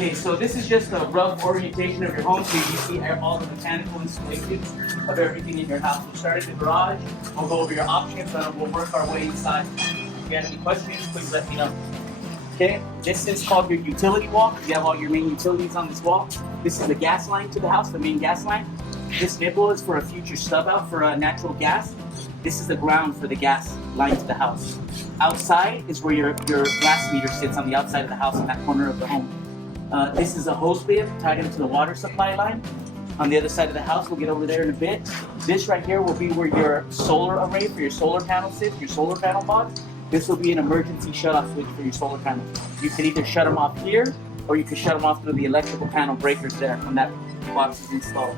Okay, so this is just a rough orientation of your home so you see all the mechanical installations of everything in your house. We'll start at the garage, we'll go over your options, and we'll work our way inside. If you have any questions, please let me know. Okay, this is called your utility wall. You have all your main utilities on this wall. This is the gas line to the house, the main gas line. This nipple is for a future stub out for natural gas. This is the ground for the gas line to the house. Outside is where your gas meter sits on the outside of the house in that corner of the home. This is a hose bib tied into the water supply line. On the other side of the house, we'll get over there in a bit. This right here will be where your solar array for your solar panel sits, your solar panel box. This will be an emergency shut-off switch for your solar panels. You can either shut them off here, or you can shut them off through the electrical panel breakers there when that box is installed.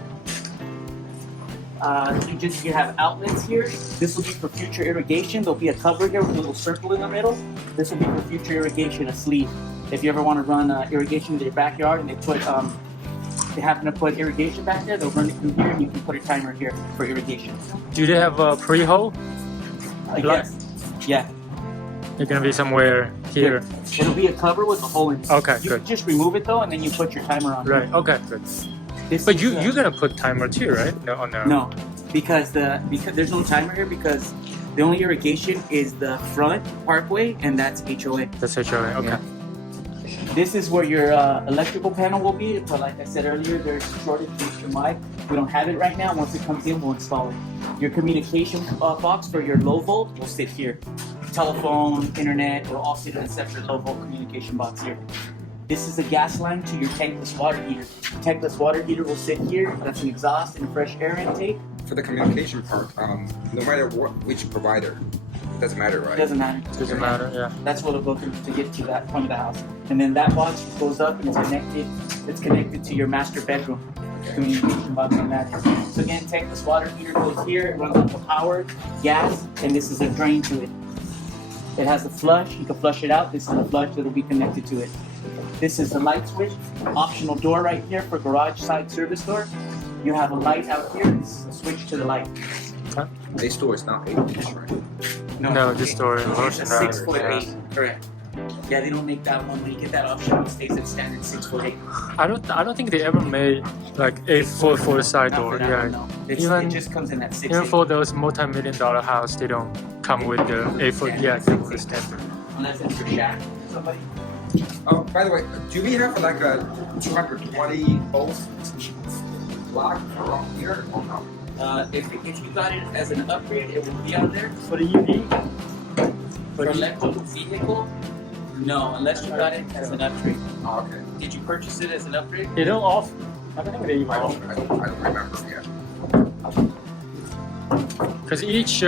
You have outlets here. This will be for future irrigation. There'll be a cover here with a little circle in the middle. This will be for future irrigation, a sleeve. If you ever want to run irrigation in your backyard and they happen to put irrigation back there, they'll run it through here and you can put a timer here for irrigation. Do they have a pre-hole? Yes. Yeah. They're gonna be somewhere here. It'll be a cover with a hole in it. Okay, you good. Can just remove it though, and then you put your timer on. Right. Okay, good. But you're gonna put timer too, right? No, no. No, because there's no timer here because the only irrigation is the front parkway, and that's HOA. That's HOA. Okay. Yeah. This is where your electrical panel will be, but like I said earlier, there's a shortage of HDMI. We don't have it right now. Once it comes in, we'll install it. Your communication box for your low volt will sit here. Telephone, internet, will all sit in a separate low volt communication box here. This is a gas line to your tankless water heater. Tankless water heater will sit here. That's an exhaust and a fresh air intake. For the communication part, no matter which provider, doesn't matter, right? Doesn't matter. Doesn't matter. Yeah. That's what it'll go through to get to that point of the house. And then that box goes up and it's connected. It's connected to your master bedroom. Communication box on that. So again, tankless water heater goes here. It runs off of power, gas, and this is a drain to it. It has a flush. You can flush it out. This is a flush that'll be connected to it. This is a light switch. Optional door right here for garage side service door. You have a light out here. This is a switch to the light. Huh? This door is not 8 inches, right? No, this door is It's 6'8". Correct. Yeah, they don't make that one. When you get that option, it stays at standard 6'8". I don't think they ever made like a for the side door. Not for that one, no. It just comes in at 6'8". Even for those multi-million-dollar house, they don't come with the A4. Yeah, they will standard. Unless it's for shack. Somebody. Oh, by the way, do we have like a 220 volts block around here or no? If you got it as an upgrade, it will be on there. For the EV? For electric vehicle, no, unless you got it as an upgrade. Oh, okay. Did you purchase it as an upgrade? They don't off. I don't think they even I off. don't remember yet. Because each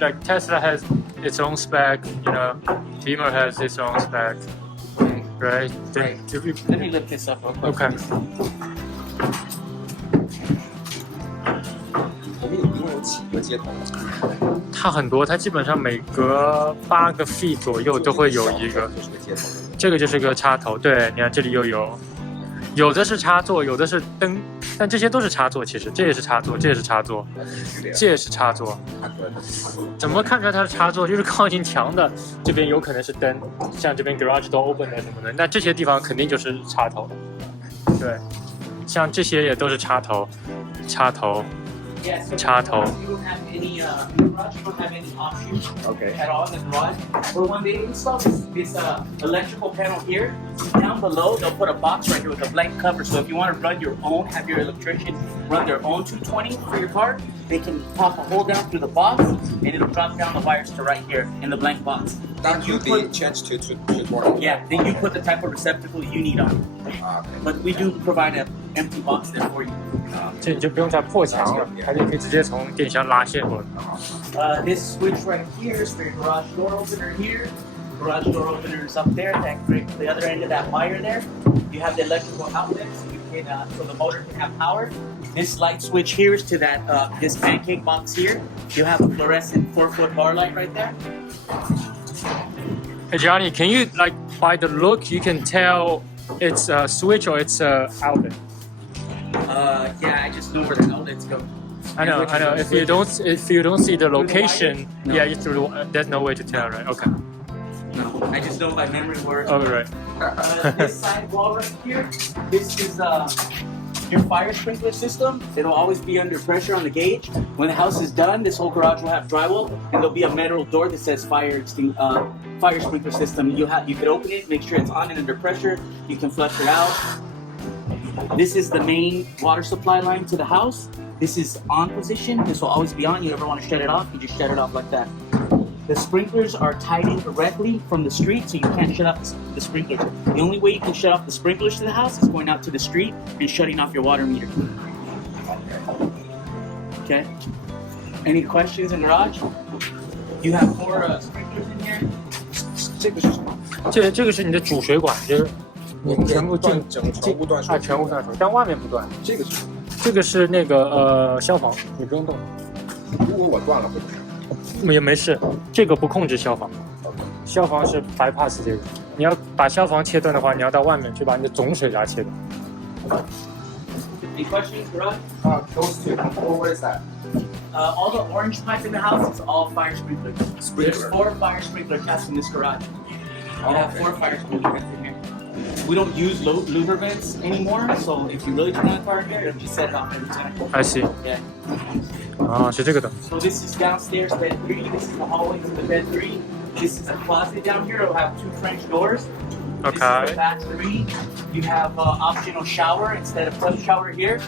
like Tesla has its own spec, you know, Beamer has its own spec, right? Let me lift this up real quick. Okay. 我们一共有几个接头？它很多，它基本上每隔8个 feet 左右都会有一个。就是个接头。这个就是个插头，对，你看这里又有，有的是插座，有的是灯，但这些都是插座。其实这也是插座，这也是插座，这也是插座。怎么看出来它是插座？就是靠近墙的这边有可能是灯，像这边 garage door open 的什么的，那这些地方肯定就是插头。对，像这些也都是插头，插头。插头。You don't have any garage. You don't have any options at all in the garage. But when they install this electrical panel here, down below they'll put a box right here with a blank cover. So if you want to run your own, have your electrician run their own 220 for your car, they can pop a hole down through the box and it'll drop down the wires to right here in the blank box. That could be changed to 220. Yeah, then you put the type of receptacle you need on. But we do provide an empty box there for you. 这你就不用再破墙了，还是可以直接从电箱拉线过来。This switch right here is for your garage door opener here. Garage door opener is up there. That the other end of that wire there. You have the electrical outlets. You can so the motor can have power. This light switch here is to that this pancake box here. You have a fluorescent 4-foot bar light right there. Hey Johnny, can you like by the look you can tell it's a switch or it's a outlet? Yeah, I just know where the outlets go. I know. If you don't see the location, No. yeah, there's no way to tell, right? Okay. No, I just know by memory where. Oh, right. This side wall right here, this is your fire sprinkler system. It'll always be under pressure on the gauge. When the house is done, this whole garage will have drywall, and there'll be a metal door that says fire sprinkler system. You could open it, make sure it's on and under pressure. You can flush it out. This is the main water supply line to the house. This is on position. This will always be on. You never want to shut it off. You just shut it off like that. The sprinklers are tied in directly from the street, so you can't shut off the sprinklers. The only way you can shut off the sprinklers to the house is going out to the street and shutting off your water meter. Okay. Any questions in garage? You have 4 sprinklers in here. 这个是什么？这个是你的主水管，就是你全部断全部断水，全部断水，但外面不断。这个是什么？这个是那个消防，你不用动。如果我断了会怎么样？也没事，这个不控制消防，消防是 bypass 这个。你要把消防切断的话，你要到外面去把你的总水闸切断。Any questions, garage? Those two. What is that? All the orange pipe in the house is all fire sprinklers. There's 4 fire sprinkler caps in this garage. I have 4 fire sprinkler caps in here. We don't use lubricants anymore, so if you really turn on the car here, it'll just set it off every time. I see. Yeah. 啊，是这个的。 So this is downstairs bed 3. This is the hallway to the bed 3. This is a closet down here. It'll have 2 French doors. This is Okay. the bath 3. You have optional shower instead of tub shower here.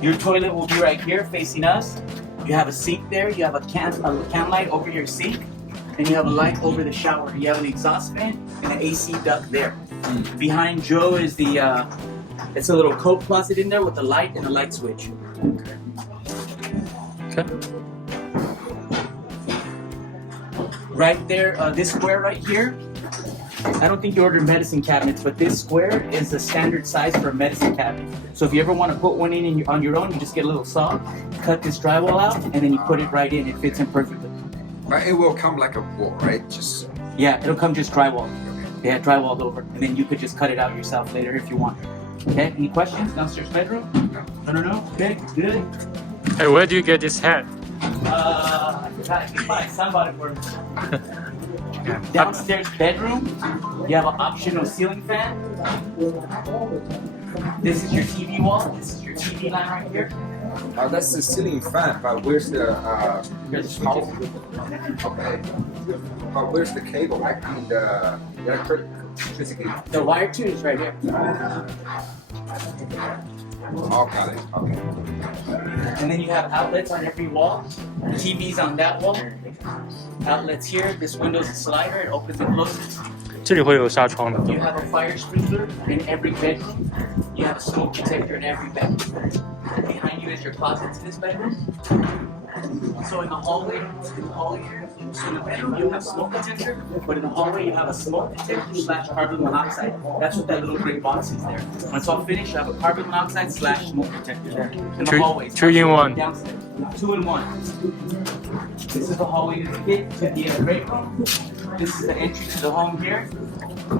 Your toilet will be right here facing us. You have a sink there. You have a can light over your sink. And you have a light over the shower. You have an exhaust fan and an AC duct there. Behind Joe is it's a little coat closet in there with a light and a light switch. Okay. Right there, this square right here, I don't think you ordered medicine cabinets, but this square is the standard size for a medicine cabinet. So if you ever want to put one in on your own, you just get a little saw, cut this drywall out, and then you put it right in. It fits in perfectly. But it will come like a wall, right? Just Yeah, it'll come just drywall. Yeah, drywalled over. And then you could just cut it out yourself later if you want. Okay, any questions? Downstairs bedroom? No? Okay, good. Hey, where do you get this hat? I forgot. I think my son bought it for me. Downstairs bedroom, you have an optional ceiling fan. This is your TV wall. This is your TV line right here. that's the ceiling fan, but where's the Here's the power? switches. Okay. But where's the cable? I mean the electricity. The wire too is right here. Oh, got it. Okay. And then you have outlets on every wall. TVs on that wall. Outlets here. This window's a slider. It opens and closes. 这里会有纱窗的。 You have a fire sprinkler in every bedroom. You have a smoke detector in every bedroom. Behind you is your closet to this bedroom. So in the hallway, so in the bedroom you have smoke detector, but in the hallway you have a smoke detector / carbon monoxide. That's what that little gray box is there. When it's all finished, you have a carbon monoxide / smoke detector there. In the hallways. 2 in 1. Downstairs. 2 in 1. This is the hallway to the great room. This is the entry to the home here.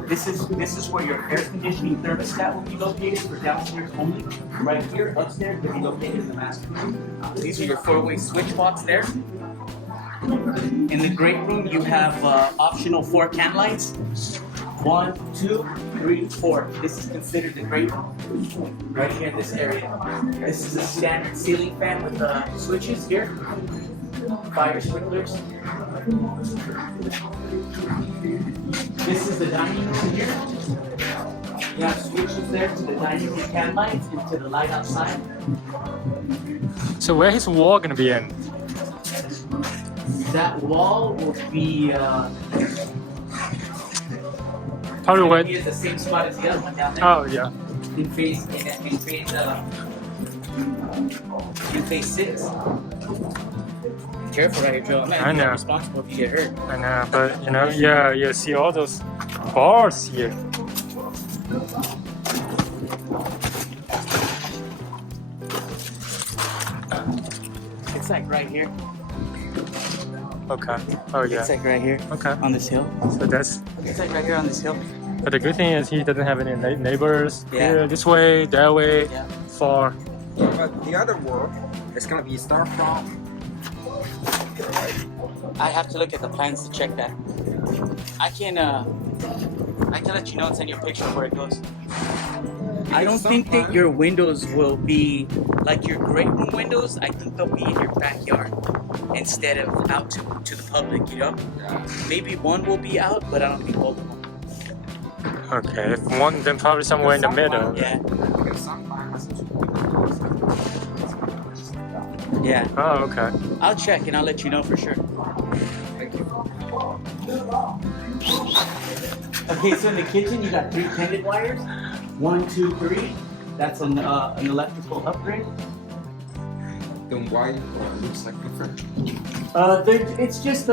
This is where your air conditioning thermostat will be located for downstairs only. Right here, upstairs, will be located in the master room. These are your 4-way switch box there. In the great room, you have optional 4 can lights. 1, 2, 3, 4. This is considered the great room. Right here in this area. This is a standard ceiling fan with switches here. Fire sprinklers. This is the dining room here. You have switches there to the dining room can lights and to the light outside. So where his wall gonna be in? That wall will be Probably be where. at the same spot as the other one down there. Oh yeah. In phase 6. Careful right here, Joe. I'm I not know. responsible if you get hurt. I know, but yeah, you see all those bars here. It's like right here. Okay. Oh yeah. It's like right here Okay. on this hill. So that's. It's like right here on this hill. But the good thing is he doesn't have any neighbors Yeah. here, this way, that way, Yeah. far. But the other wall is gonna be start from. I have to look at the plans to check that. I can I can let you know and send you a picture of where it goes. I don't think that your windows will be like your great room windows. I think they'll be in your backyard instead of out to the public, you know? Yeah. Maybe one will be out, but I don't think both of them. Okay, if one, then probably somewhere in the middle. Yeah. Because sometimes Yeah. Oh, okay. I'll check and I'll let you know for sure. Thank you. Okay, so in the kitchen you got 3 pendant wires. 1, 2, 3. That's an electrical upgrade. Then why looks like different? It's just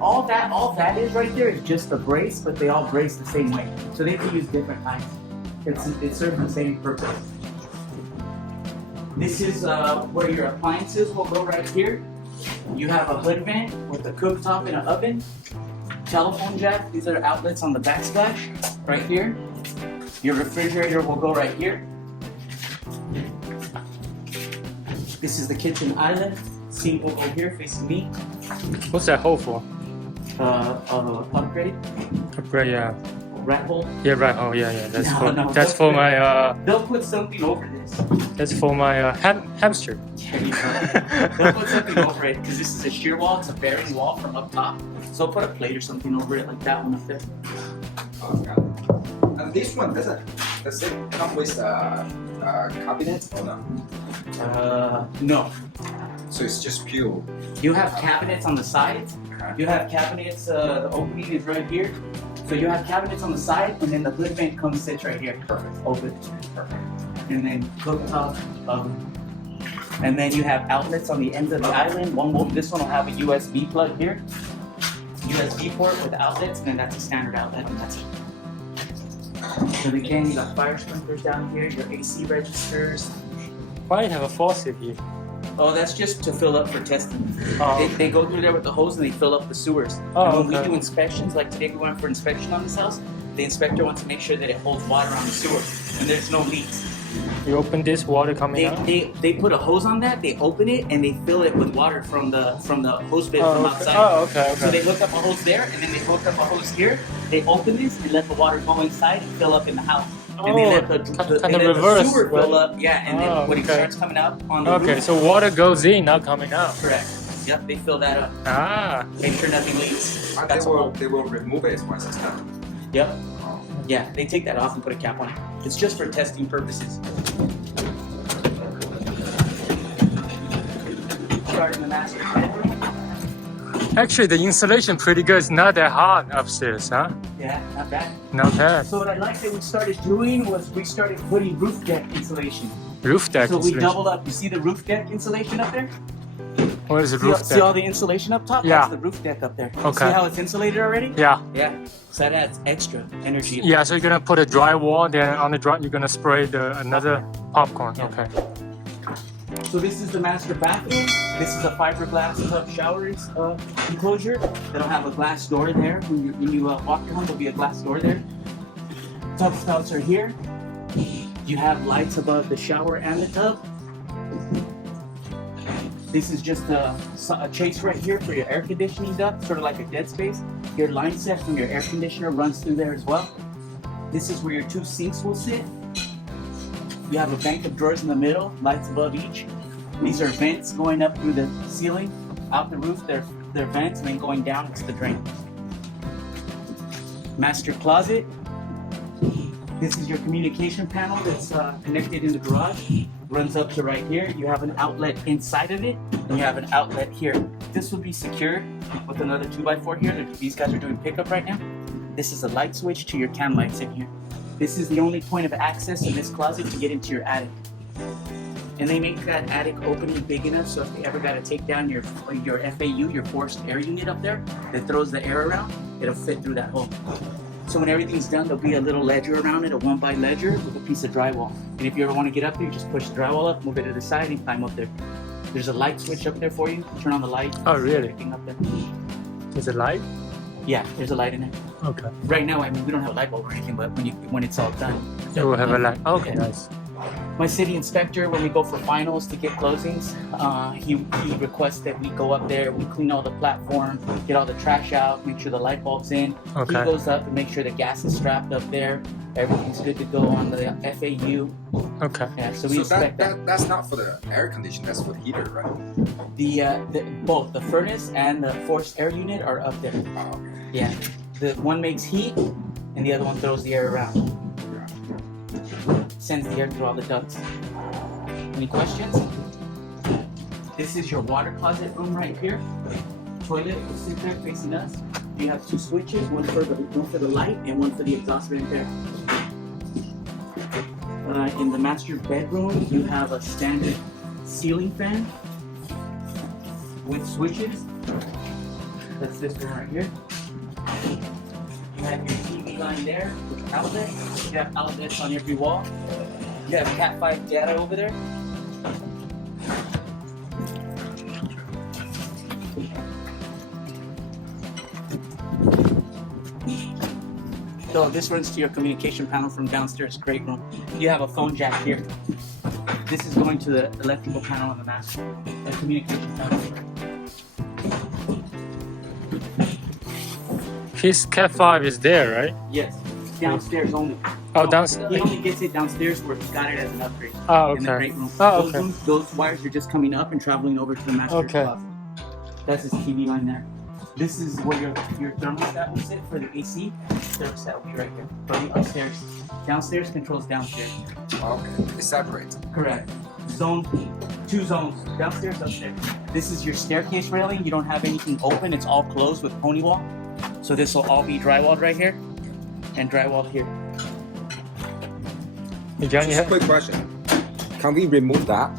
all that is right there is just a brace, but they all brace the same way. So they can use different kinds. It serves the same purpose. This is where your appliances will go right here. You have a hood vent with a cooktop and an oven. Telephone jack, these are outlets on the backsplash right here. Your refrigerator will go right here. This is the kitchen island. Sink will go here facing me. What's that hole for? Upgrade, Upgrade, yeah. rat hole. Yeah, right. Oh, yeah. That's No, that's for my They'll put something over this. that's for my hamster. Yeah, you know. They'll put something over it because this is a shear wall. It's a bearing wall from up top. So I'll put a plate or something over it like that one up there. Oh, got it. And this one does it come with cabinet or no? No. So it's just pure. You have cabinets on the sides. You have cabinets, the opening is right here. So you have cabinets on the side, and then the hood vent comes sits right here. Perfect. Open. Perfect. And then cooktop, and then you have outlets on the ends of the island. This one will have a USB plug here. USB port with outlets, and then that's a standard outlet, and that's it. So again, you got fire sprinklers down here, your AC registers. Why do you have a faucet here? Oh, that's just to fill up for testing. Oh, They go through there with the hose and they fill up the sewers. Oh, And when okay. we do inspections, like today we went for inspection on this house, the inspector wants to make sure that it holds water on the sewer and there's no leaks. You open this, water coming out? They put a hose on that, they open it and they fill it with water from the hose bit from okay. outside. Oh, okay. So they hook up a hose there and then they hook up a hose here. They open this and let the water go inside and fill up in the house. And they let kind of reverse, sewer fill right? up, yeah, and then when it okay. starts coming out on the Okay, roof, so water goes in, not coming out. correct. Yep, they fill that up. Ah, Make sure nothing leaks. And That's all. they will remove it once it's done. Yep. Yeah, they take that off and put a cap on it. It's just for testing purposes. Starting the master bedroom. actually the insulation pretty good. It's not that hot upstairs, huh? Yeah, not bad. Not bad. So what I like that we started doing was we started putting roof deck insulation. Roof deck So we insulation. doubled up. You see the roof deck insulation up there? What is the See, roof see all deck? the insulation up top? Yeah. That's the roof deck up there. Okay. See how it's insulated already? Yeah. Yeah. So that adds extra energy. Yeah, so you're gonna put a drywall, then on the dry you're gonna spray another popcorn. Yeah. Okay. So this is the master bathroom. This is a fiberglass tub shower enclosure. It'll have a glass door there. When you walk your home, there'll be a glass door there. Tub spouts are here. You have lights above the shower and the tub. This is just a chase right here for your air conditioning duct, sort of like a dead space. Your line set from your air conditioner runs through there as well. This is where your 2 sinks will sit. You have a bank of drawers in the middle, lights above each. These are vents going up through the ceiling, out the roof. They're vents, and then going down into the drain. Master closet. This is your communication panel that's connected in the garage. Runs up to right here. You have an outlet inside of it, and you have an outlet here. This will be secured with another 2x4 here. These guys are doing pickup right now. This is a light switch to your can lights in here. This is the only point of access in this closet to get into your attic. And they make that attic opening big enough so if you ever got to take down your FAU, your forced air unit up there that throws the air around, it'll fit through that hole. So when everything's done, there'll be a little ledger around it, a 1x ledger with a piece of drywall. And if you ever want to get up there, just push the drywall up, move it to the side, and climb up there. There's a light switch up there for you. Turn on the light. Oh, really? Everything up there. Is it light? Yeah, there's a light in it. Okay. Right now, I mean, we don't have a light bulb or anything, but when it's all done, You will have a light. Okay, nice. My city inspector, when we go for finals to get closings, he requests that we go up there, we clean all the platform, get all the trash out, make sure the light bulb's in. Okay. He goes up and makes sure the gas is strapped up there. Everything's good to go on the FAU. Okay. Yeah, so we So inspect that. that's not for the air condition. That's for the heater, right? Both the furnace and the forced air unit are up there. Oh, okay. Yeah, the one makes heat, and the other one throws the air around. Sends the air through all the ducts. Any questions? This is your water closet room right here. Toilet will sit there facing us. You have two switches, one for the light and one for the exhaust vent there. In the master bedroom, you have a standard ceiling fan with switches. That's this one right here. You have your TV line there with outlets. You have outlets on every wall. You have Cat 5 data over there. So this runs to your communication panel from downstairs, great room. You have a phone jack here. This is going to the electrical panel on the master, the communication panel. His Cat 5 is there, right? Yes, downstairs only. Oh, downstairs. He only gets it downstairs where he's got it as an upgrade. Oh, In the okay. great room. Oh, Those okay. rooms, those wires are just coming up and traveling over to the master Okay. closet. That's his TV line there. This is where your thermostat will sit for the AC. Thermostat will be right here. But upstairs, downstairs controls downstairs. Okay. It's separate. Correct. Zone, two zones, downstairs, upstairs. This is your staircase railing. You don't have anything open. It's all closed with pony wall. So this will all be drywalled right here and drywalled here. Johnny, Just a quick question. Can we remove that?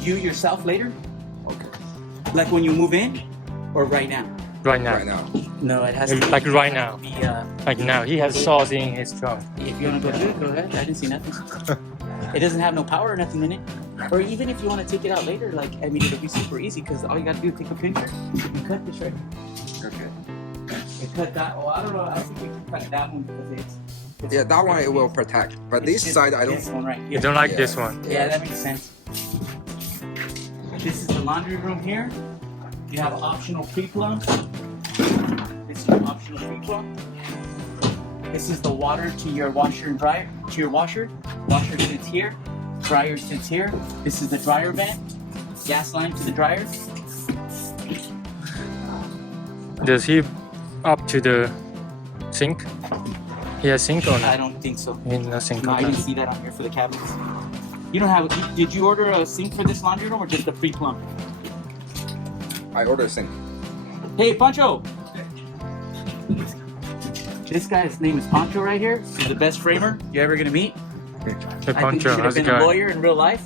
You yourself later? Okay. Like when you move in or right now? right now. Right now. No, it has to be. Like right now. Be, Like now, he has saws in his trunk. if you want to go do it, go ahead. I didn't see nothing. It doesn't have no power or nothing in it. Or even if you want to take it out later, like, I mean, it'll be super easy because all you got to do is take a picture. You can cut this right here. Okay. And cut that. Oh, I don't know. I think we can cut that one because it's Yeah, that one it will protect. But it's this just side I This don't. one right You here. don't like Yeah. this one? Yeah, that makes sense. This is the laundry room here. You have optional pre-plumb. This is your optional pre-plumb. This is the water to your washer and dryer. To your washer. Washer sits here. Dryer sits here. This is the dryer vent. Gas line to the dryer. Does he up to the sink? He has sink or I not? don't think so. He has no sink. No, I Okay. didn't see that on here for the cabinets. You don't have. Did you order a sink for this laundry room or just a pre-plumb? I ordered sink. Hey, Pancho. This guy's name is Pancho right here. He's the best framer you're ever gonna meet. Hey I think he Pancho, should have how's it been a going? lawyer in real life.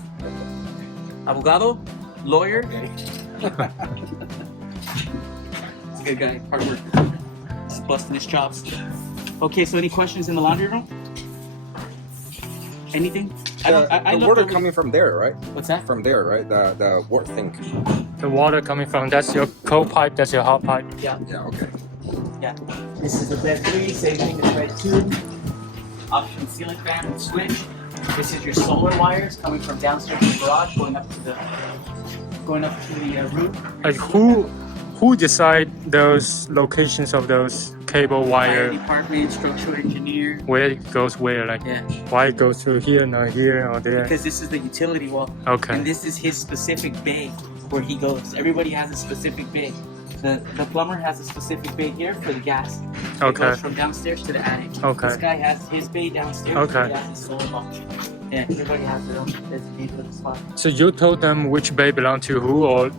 Abogado, lawyer. He's a good guy, hard worker. Just busting his chops. Okay, so any questions in the laundry room? Anything? I The looked water over- coming from there, right? What's that? From there, right? The water sink. The water coming from, that's your cold pipe, that's your hot pipe. Yeah, Yeah. Okay. yeah. This is the bed 3, same thing as bed 2. Option ceiling fan and switch. This is your solar wires coming from downstairs in the garage, going up to the roof. Like who decide those locations of those cable Fire wire? department, structural engineer. Where it goes where? Like Yeah, why it goes through here, not here or there? because this is the utility wall, and Okay. this is his specific bay where he goes. Everybody has a specific bay. The plumber has a specific bay here for the gas. It Okay. goes from downstairs to the attic. Okay. This guy has his bay downstairs. Okay. He has his solar box. Yeah, everybody has their own designated little spot. So you told them which bay belong to who, or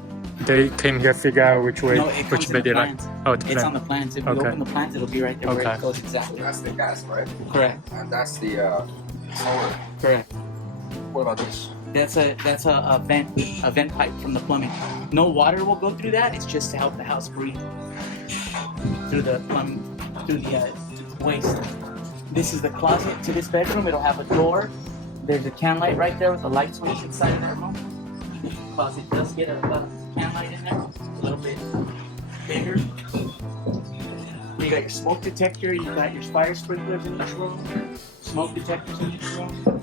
they came here figure out which way, No, it comes which in bay the they like? plans. Oh, It's on the plans. If you Okay. open the plans, it'll be right there where Okay. it goes exactly. That's the gas, right? Correct. And that's the solar. Correct. What about this? That's a vent pipe from the plumbing. No water will go through that. It's just to help the house breathe through the plumbing, through the waste. This is the closet to this bedroom. It'll have a door. There's a can light right there with the light switch inside of that room. Closet does get a can light in there. It's a little bit bigger. You got your smoke detector, you got your fire sprinklers in each room, smoke detectors in each room.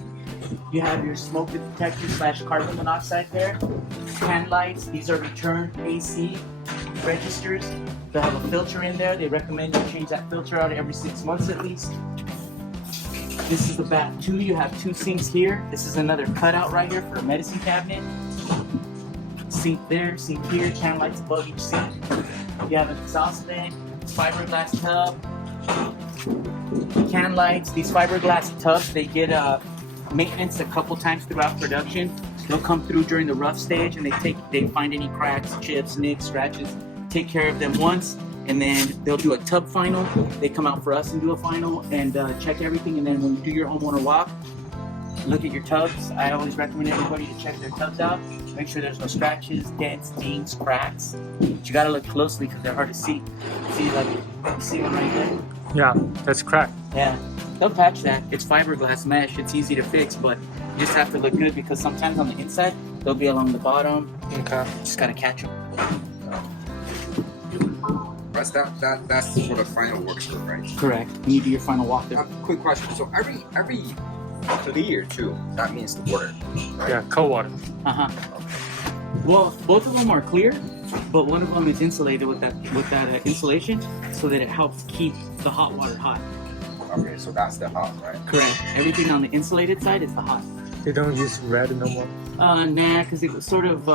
You have your smoke detector / carbon monoxide there. Can lights, these are return AC registers. They have a filter in there. They recommend you change that filter out every 6 months at least. This is the bath too. You have 2 sinks here. This is another cutout right here for a medicine cabinet. Sink there, sink here, can lights above each sink. You have an exhaust vent, fiberglass tub, can lights. These fiberglass tubs, they get maintenance a couple times throughout production. They'll come through during the rough stage and they find any cracks, chips, nicks, scratches, take care of them once, and then they'll do a tub final. They come out for us and do a final and check everything, and then when you do your homeowner walk, look at your tubs. I always recommend everybody to check their tubs out. Make sure there's no scratches, dents, dings, cracks. But you gotta look closely because they're hard to see. See, like, you see one right there? Yeah, that's cracked. Yeah. They'll patch that. It's fiberglass mesh. It's easy to fix, but you just have to look good because sometimes on the inside, they'll be along the bottom. Okay. Just gotta catch them. That's for the final works, right? Correct. When you do your final walkthrough. Quick question. So every clear too, that means the water. Right? Yeah, cold water. Uh-huh. Well, both of them are clear, but one of them is insulated with that insulation so that it helps keep the hot water hot. Okay, so that's the hot, right? Correct. Everything on the insulated side is the hot. They don't use red no more. Nah, because it was sort of,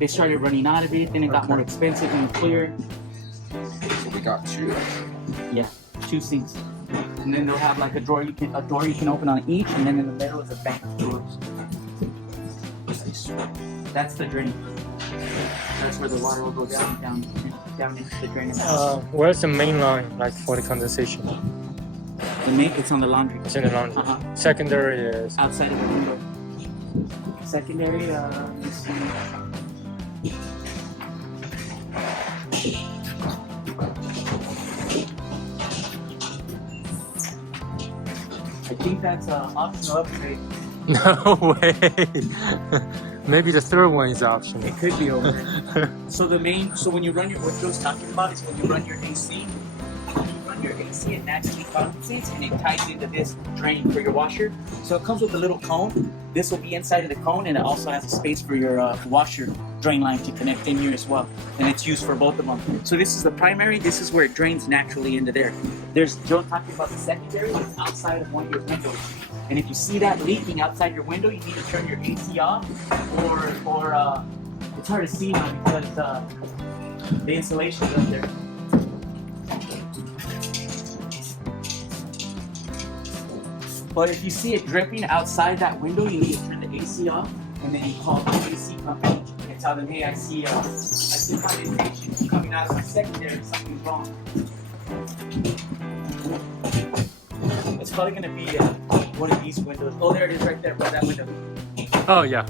they started running out of it, then it got more expensive and clear. So we got 2. Yeah, 2 sinks. And then they'll have like a door you can open on each, and then in the middle is a bank of drawers. That's the drain. That's where the water will go down into the drain. Where's the main line, like for the condensation? It's on the laundry. It's in the laundry. Uh-huh. Secondary is Outside of the window. Secondary, let me see. I think that's an optional upgrade. no way. Maybe the third one is optional. It could be over there. So when you run what Joe's talking about is when you run your AC, it naturally condensates and it ties into this drain for your washer. So it comes with a little cone. This will be inside of the cone, and it also has a space for your washer drain line to connect in here as well. And it's used for both of them. So this is the primary. This is where it drains naturally into there. There's Joe talking about the secondary. It's outside of one of your windows. And if you see that leaking outside your window, you need to turn your AC off, or it's hard to see now because the insulation's up there. But if you see it dripping outside that window, you need to turn the AC off, and then you call the AC company and tell them, hey, I see condensation coming out of my secondary, something's wrong. It's probably gonna be one of these windows. Oh, there it is right there by that window. Oh yeah.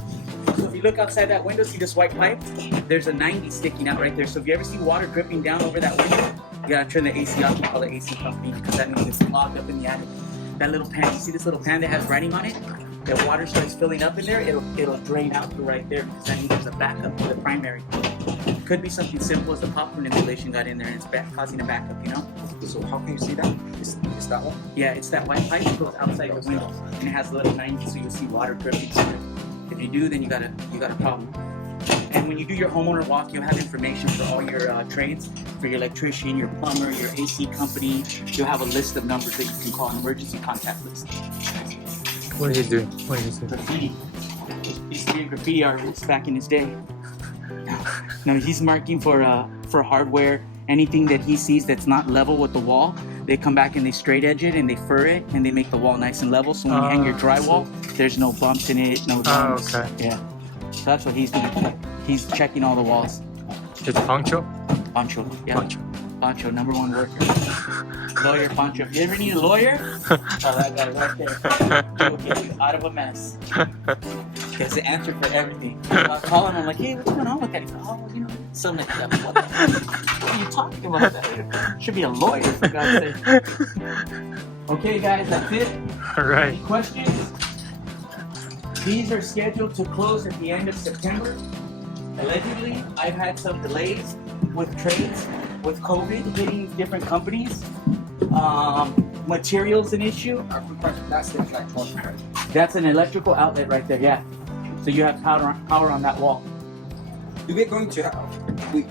So if you look outside that window, see this white pipe? There's a 90 sticking out right there. So if you ever see water dripping down over that window, you gotta turn the AC off and call the AC company because that means it's clogged up in the attic. That little pan, you see this little pan that has writing on it? The water starts filling up in there, it'll drain out through right there because that means there's a backup to the primary. It could be something simple as the popcorn insulation got in there and it's causing a backup, you know? So how can you see that? Is that one? Yeah, it's that white pipe that goes outside the window and it has a little 90 so you'll see water dripping through it. If you do, then you got a problem. And when you do your homeowner walk, you'll have information for all your trades, for your electrician, your plumber, your AC company. You'll have a list of numbers that you can call, an emergency contact list. What is he doing? What is he doing? Graffiti. He used to be a graffiti artist back in his day. No, he's marking for hardware. Anything that he sees that's not level with the wall, they come back and they straight edge it and they fur it and they make the wall nice and level. So when you hang your drywall, there's no bumps in it, no bumps. Okay. Yeah. So that's what he's doing. He's checking all the walls. It's Pancho? Pancho, yeah. Pancho, #1 worker. Lawyer Pancho. If you ever need a lawyer, oh, that guy right there. He'll get you out of a mess. He has the answer for everything. I call him, I'm like, hey, what's going on with that? He's like, oh, you know, something like that. What are you talking about? That should be a lawyer, for God's sake. Okay, guys, that's it. All right. Any questions? These are scheduled to close at the end of September. Allegedly, I've had some delays with trades. with COVID hitting different companies, materials an issue. That's the electronic, right? That's an electrical outlet right there, yeah. So you have power on that wall. We're going to have,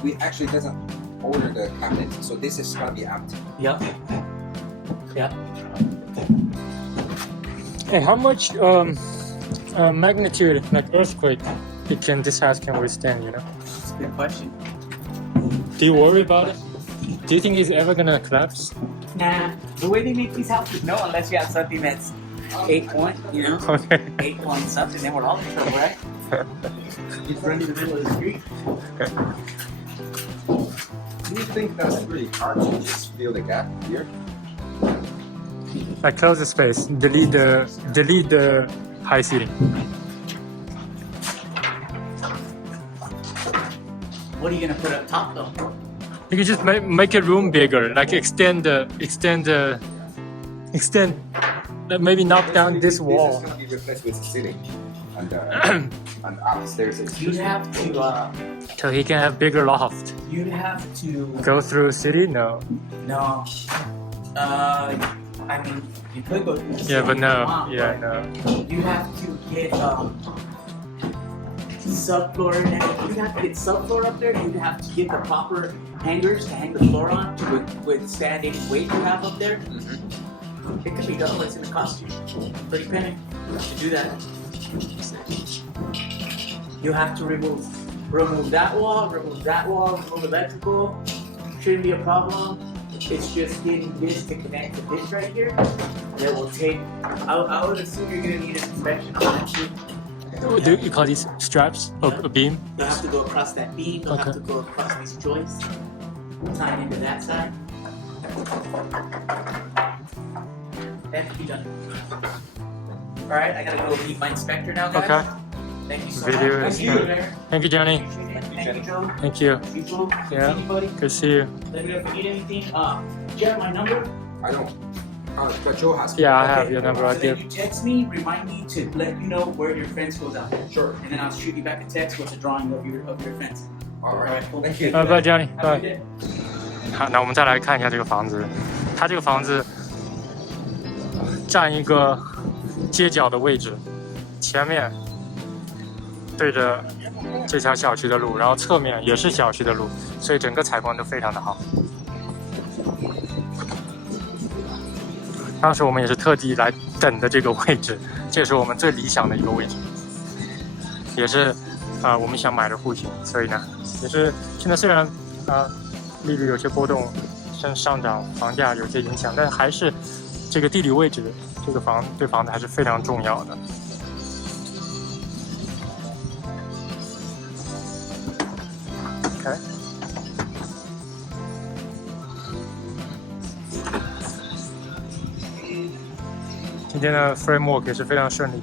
we actually doesn't order the cabinet, so this is gonna be empty. Yep. Yep. Hey, how much magnitude, like earthquake, this house can withstand? You know? That's a good question. Do you worry about it? Do you think it's ever gonna collapse? Nah, the way they make these houses, no, unless you have something that's 8 point, you know? Okay. 8 point something, then we're all in trouble, right? It's running in the middle of the street. Do you think that's really hard to just fill the gap here? I close the space. Delete the high ceiling. What are you gonna put up top though? You can just make a room bigger, like extend. Maybe knock down this wall. This is gonna be replaced with ceiling, and and upstairs is. You'd have to. So he can have bigger loft. You'd have to. Go through city? No. No. I mean, you could go through the Yeah, but ceiling if you no. want, Yeah, but no. You have to get subfloor. You'd have to get subfloor up there. You'd have to get the proper hangers to hang the floor on to withstand any weight you have up there. It could be done, but it's gonna cost you pretty penny to do that. You have to remove that wall, remove electrical. Shouldn't be a problem. It's just getting this to connect to this right here. That will take. I would assume you're gonna need an inspection on that too. Do you call these straps or a beam? You'll have to go across that beam. You'll have to go across these joists, tie into that side. That can be done. All right, I gotta go meet my inspector now, guys. Okay. Thank you so Video much. is Thank you, good. there. Thank you, Johnny. Thank you, Joe. Thank you. You, Joe. Yeah. Anybody? Good to see you. Let me know if you need anything. Do you have my number? I don't. But Joe has. Yeah, I have Okay. your number So right then there. you text me, remind me to let you know where your fence goes out. Sure. And then I'll shoot you back a text with a drawing of your fence. All right. Alright, cool. Thank you. Bye, Johnny. Have a good Bye. day. 好，那我们再来看一下这个房子。它这个房子占一个街角的位置，前面对着这条小区的路，然后侧面也是小区的路，所以整个采光都非常的好。当时我们也是特地来等的这个位置，这也是我们最理想的一个位置，也是我们想买的户型，所以呢，也是现在虽然利率有些波动，上涨，房价有些影响，但还是这个地理位置，这个对房子还是非常重要的。OK。今天的 framework 也是非常顺利。